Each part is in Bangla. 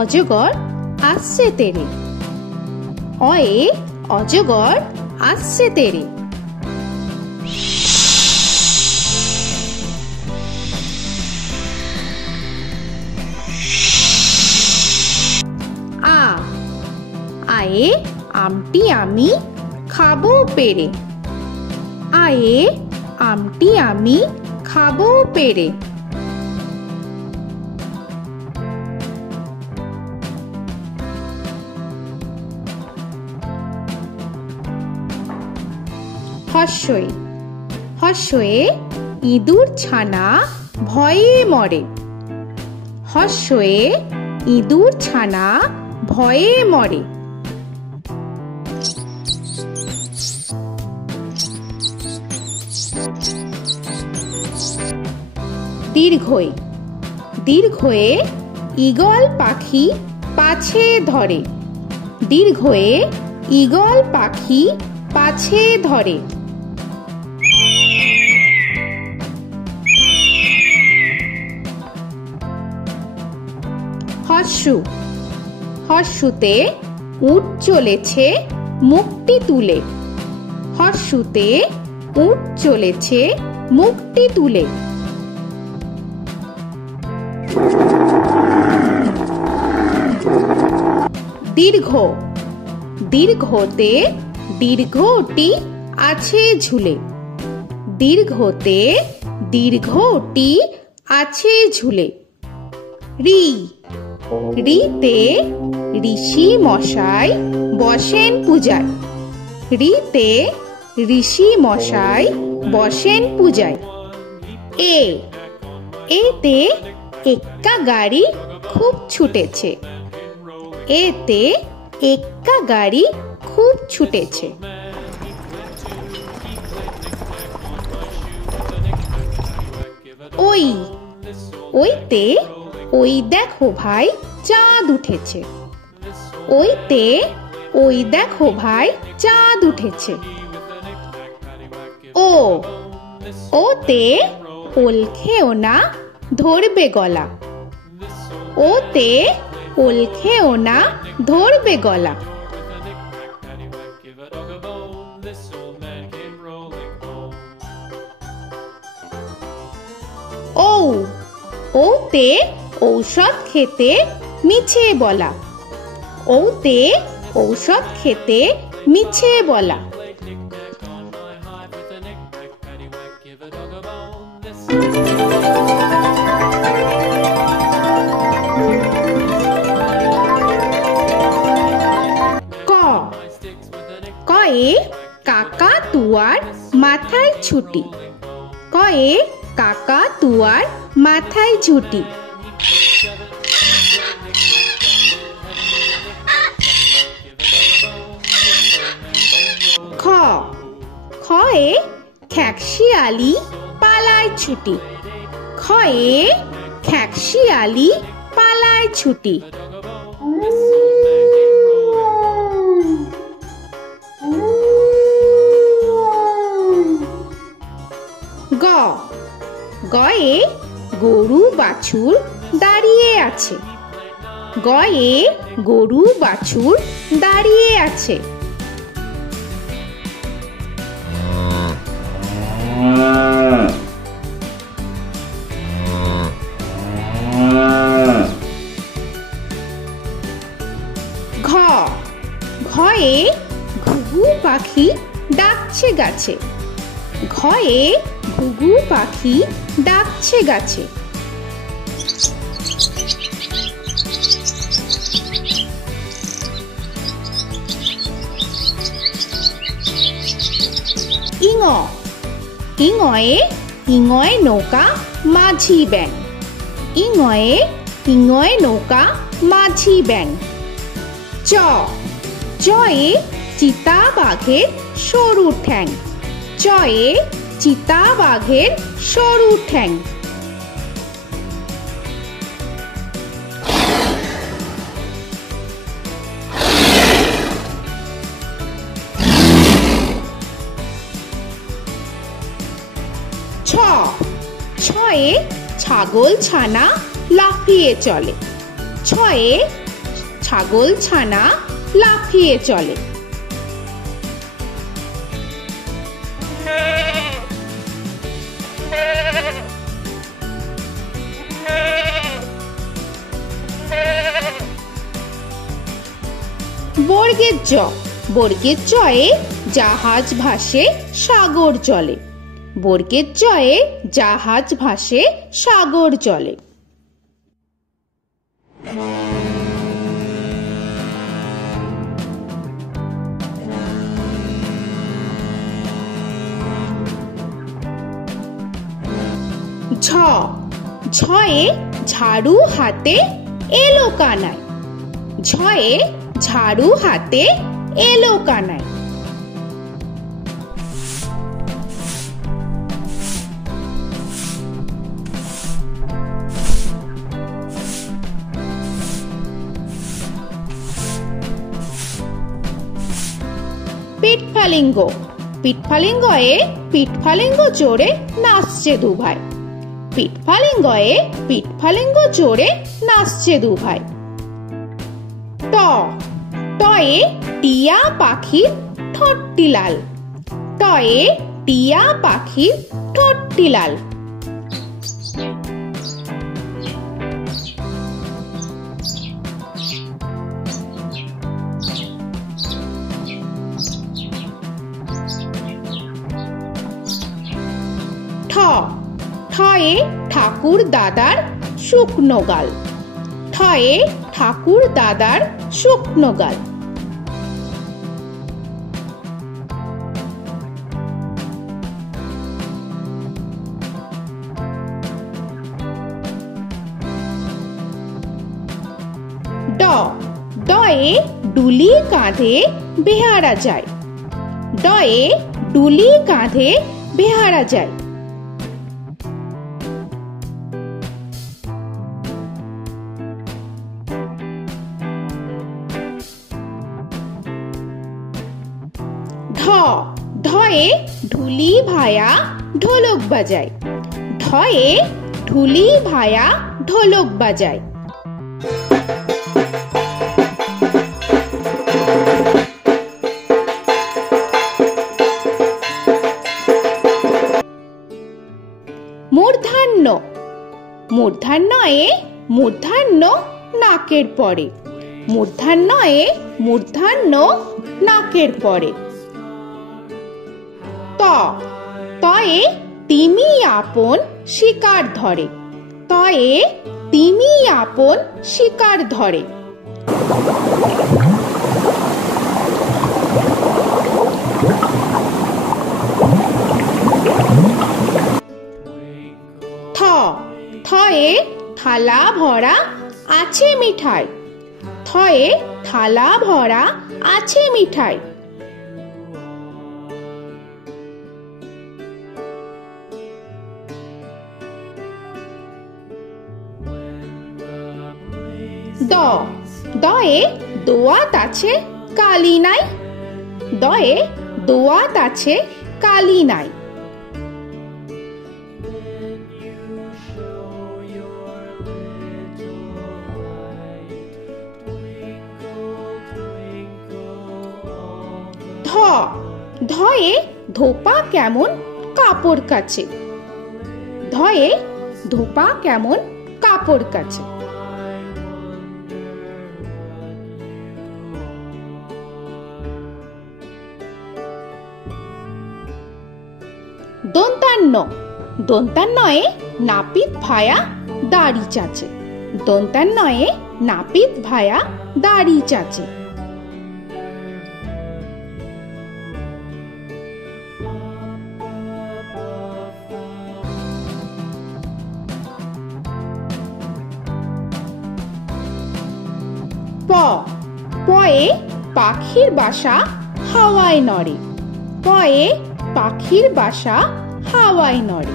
অজগর আসছে তেরে। অয়ে অজগর আসছে তেরে। আ আয়ে আমটি আমি খাবো পেরে। আয়ে আমটি আমি খাবো পেরে। হর্ষই হর্ষয়ে ইঁদুর ছানা ভয়ে মরে। হর্ষয়ে ইঁদুর ছানা ভয়ে মরে। দীর্ঘই দীর্ঘয়ে ঈগল পাখি পাছে ধরে। দীর্ঘয়ে ঈগল পাখি পাছে ধরে। হর্ষু হর্ষুতে উট চলেছে মুখটি তুলে। হর্ষুতে উট চলেছে মুখটি তুলে। দীর্ঘ দীর্ঘতে দীর্ঘটি আছে ঝুলে। দীর্ঘতে দীর্ঘটি আছে ঝুলে। রি রিতে ঋষি মশাই বসেন পূজায়। রিতে ঋষি মশাই বসেন পূজায়। এ এতে এক্কা গাড়ি খুব ছুটেছে। এতে এক্কা গাড়ি খুব ছুটেছে। ওই ওইতে ওই দেখো ভাই চাঁদ উঠেছে। ওইতে ওই দেখো ভাই চাঁদ উঠেছে। ও ওতে ওল খেও না ধরবে গলা। ওতে ওল খেও না ধরবে গলা। ও ওতে ঔষধ খেতে মিছে বলা। ওতে ঔষধ খেতে মিছে বলা। ক কয়ে কাকা তুয়ার মাথায় ছুটি। কয়ে কাকা তুয়ার মাথায় ঝুটি। খ খয়ে খ্যাকশিয়ালি পালায় ছুটি। খয়ে খ্যাকশিয়ালি পালায় ছুটি। গ গয়ে গরু বাছুর দাঁড়িয়ে আছে। গয়ে গরু বাছুর দাঁড়িয়ে আছে। ঘ ঘয়ে ঘুঘু পাখি ডাকছে গাছে। ঘয়ে ঘুঘু পাখি ডাকছে গাছে। ইঙ ইঙয়ে ইঙয়ে নৌকা মাঝি ব্যাং। ইঙয়ে ইঙয়ে নৌকা মাঝি ব্যাং। চ চয়ে চিতা বাঘের সরু ঠ্যাং। চয়ে চিতা বাঘের সরু ঠ্যাং। ছ ছয়ে ছাগল ছানা লাফিয়ে চলে। ছয়ে ছাগল ছানা লাফিয়ে চলে। বর্গের জ, বর্গের জয়ে জাহাজ ভাসে সাগর চলে। বর্গের জয়ে জাহাজ ভাসে সাগর চলে। ঝ, ঝয়ে ঝাড়ু হাতে এলো কানাই। ঝয়ে ঝাড়ু হাতে এলো কানাই। পিঠফালিঙ্গ, পিঠফালিঙ্গয়ে পিঠফালিঙ্গ চড়ে নাচছে দুভাই। পিঠফালিঙ্গয়ে পিঠফালিঙ্গ চড়ে নাচছে দুভাই। ট, টয়ে টিয়া পাখির ঠোঁটটি লাল। টয়ে টিয়া পাখির ঠোঁটটি লাল। ঠ, ঠয়ে ঠাকুর দাদার শুকনো গাল। ঠয়ে ঠাকুর দাদার শুকনো গাল। ড, ডয়ে ডুলি কাঁধে বেহারা যায়। ডয়ে ডুলি কাঁধে বেহারা যায়। ঢ, ঢয়ে ঢুলি ভায়া ঢোলক বাজায়। ঢয়ে ঢুলি ভায়া ঢোলক বাজায়। মূর্ধন্য, মূর্ধন্যয়ে মূর্ধন্য নাকের পরে। মূর্ধন্যয়ে মূর্ধন্য নাকের পরে। ত, তয়ে তিমি আপন শিকার ধরে। তয়ে তিমি আপন শিকার ধরে। থ, থয়ে থালা ভরা আছে মিঠাই। থয়ে থালা ভরা আছে মিঠাই। দ, দয়ে দোয়াত আছে কালি নাই। দয়ে দোয়াত আছে কালি নাই। ধ, ধয়ে ধোপা কেমন কাপড় কাচে। ধয়ে ধোপা কেমন কাপড় কাচে। দন্তান্ন, দন্তান্নয়ে নাপিত ভায়া দাড়ি চাচে। দন্তান্নয়ে নাপিত ভায়া দাড়ি চাচে। প, পয়ে পাখির বাসা হাওয়ায় নড়ে। পয়ে পাখির বাসা হাওয়ায় নড়ে।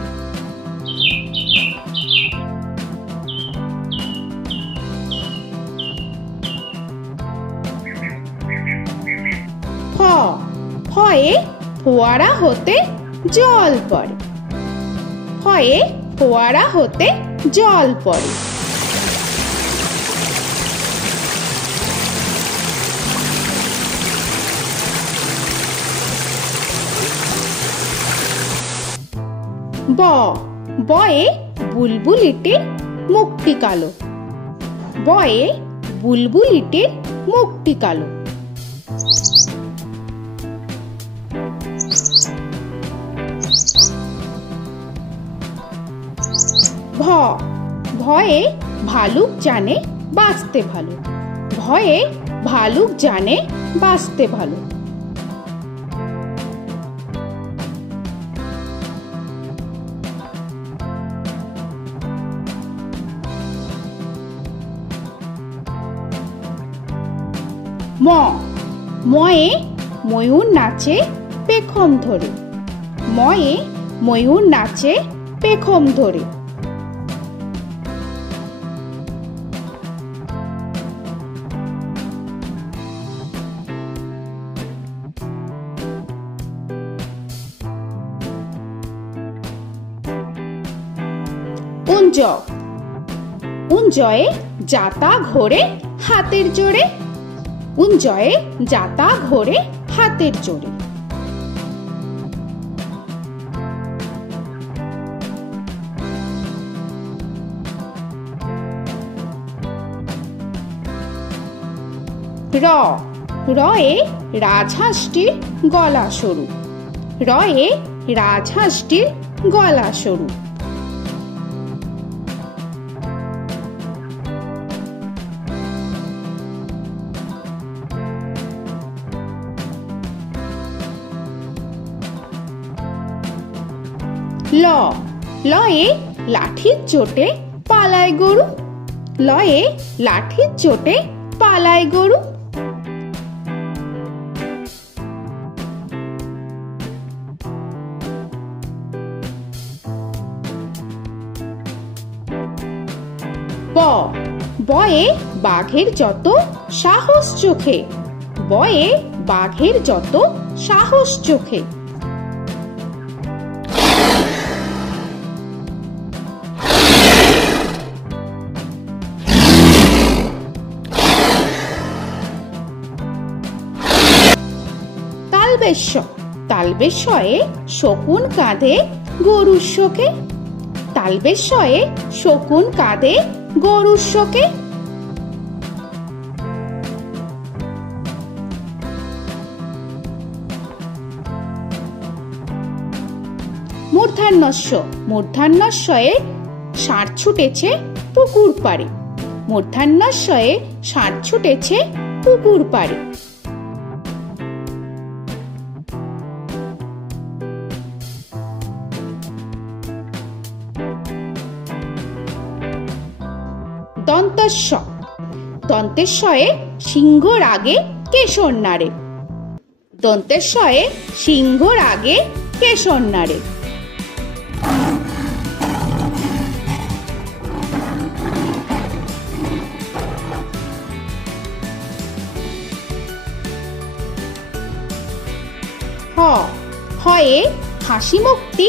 ফ, ফয়ে ফোয়ারা হতে জল পড়ে। ফয়ে ফোয়ারা হতে জল পড়ে। ব বয়ে বুলবুলিটির মুখটি কালো। বয়ে বুলবুলিটির মুখটি কালো। ভ ভয়ে ভালুক জানে বাঁচতে ভালো। ভয়ে ভালুক জানে বাঁচতে ভালো। ম ময়ে ময়ূর নাচে পেখম ধরে। ময়ে ময়ূর নাচে পেখম ধরে। উঞ্জ উঞ্জয়ে যাতা ঘোরে হাতের জোরে। উঞ্জয়ে যাতা ঘোরে হাতের জোরে। র রয়ে রাজহাঁসটির গলা সরু। রয়ে রাজহাঁসটির গলা সরু। ল লয়ে লাঠির চোটে পালায় গরু। লয়ে লাঠির চোটে পালায় গরু। ব বয়ে বাঘের যত সাহস চোখে। বয়ে বাঘের যত সাহস চোখে। তালবেশ্য তালবেশ্যয়ে শকুন কাঁধে গরুর শোকে। তালবেশ্যয়ে শকুন কাঁধে গরুর শোকে। মূর্ধন্যস্য মূর্ধন্যস্বয়ে ষাঁড় ছুটেছে পুকুর পাড়ে। মূর্ধন্যস্বয়ে ষাঁড় ছুটেছে পুকুর পাড়ে। দন্তস্ব দন্তেশ্বয়ে সিংহর আগে কেশর নাড়ে। দন্তেশ্বয়ে সিংহর আগে কেশর নাড়ে। হ হয়ে হাসি মুখটি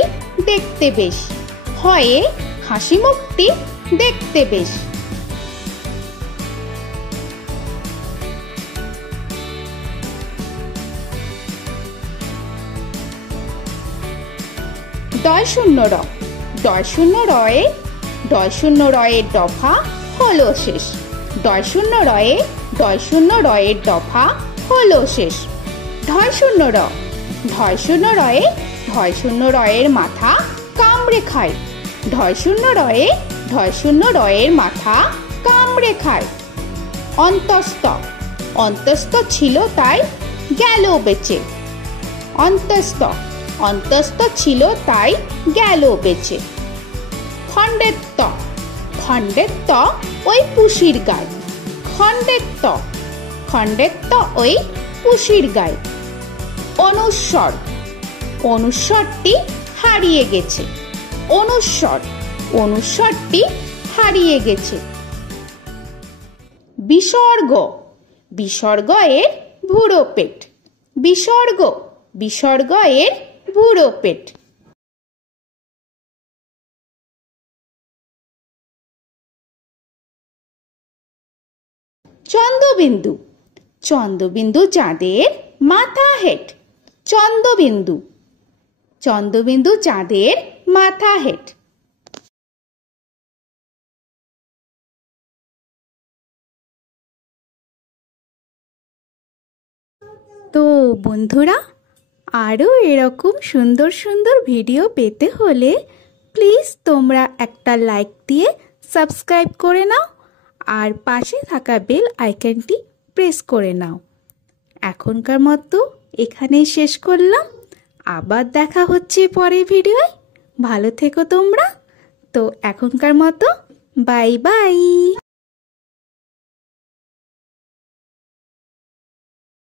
দেখতে বেশ। হয়ে হাসি মুখটি দেখতে বেশ। ডয় শূন্য র ডয় শূন্য রয়ে ডয় শূন্য রয়ের দফা হলো শেষ। ডয় শূন্য রয়ে ডয় শূন্য রয়ের দফা হলো শেষ। ঢয় শূন্য র ঢয় শূন্য রয়ে ঢয় শূন্য রয়ের মাথা কামড়ে খায়। ঢয় শূন্য রয়ে ঢয় শূন্য রয়ের মাথা কামড়ে খায়। অন্তস্থ অন্তস্থ ছিল তাই গেল বেঁচে। অন্তস্থ অন্তস্থ ছিল তাই গেল বেঁচে। খণ্ডের ত খণ্ডের ত ওই পুষির গায়ে। খণ্ডের ত খণ্ডের ত ওই পুষির গায়ে। অনুস্বর অনুস্বরটি হারিয়ে গেছে। অনুস্বর অনুস্বরটি হারিয়ে গেছে। বিসর্গ বিসর্গ এর ভুরো পেট। বিসর্গ বিসর্গ এর ভুরো পেট। চন্দ্রবিন্দু চন্দ্রবিন্দু চাঁদের মাথা হেট। চন্দ্রবিন্দু চন্দ্রবিন্দু চাঁদের মাথা হেড। তো বন্ধুরা, আরও এরকম সুন্দর সুন্দর ভিডিও পেতে হলে প্লিজ তোমরা একটা লাইক দিয়ে সাবস্ক্রাইব করে নাও আর পাশে থাকা বেল আইকনটি প্রেস করে নাও। এখনকার মতো এখানেই শেষ করলাম, আবার দেখা হচ্ছে পরের ভিডিওয়। ভালো থেকো তোমরা। তো এখনকার মতো বাই বাই।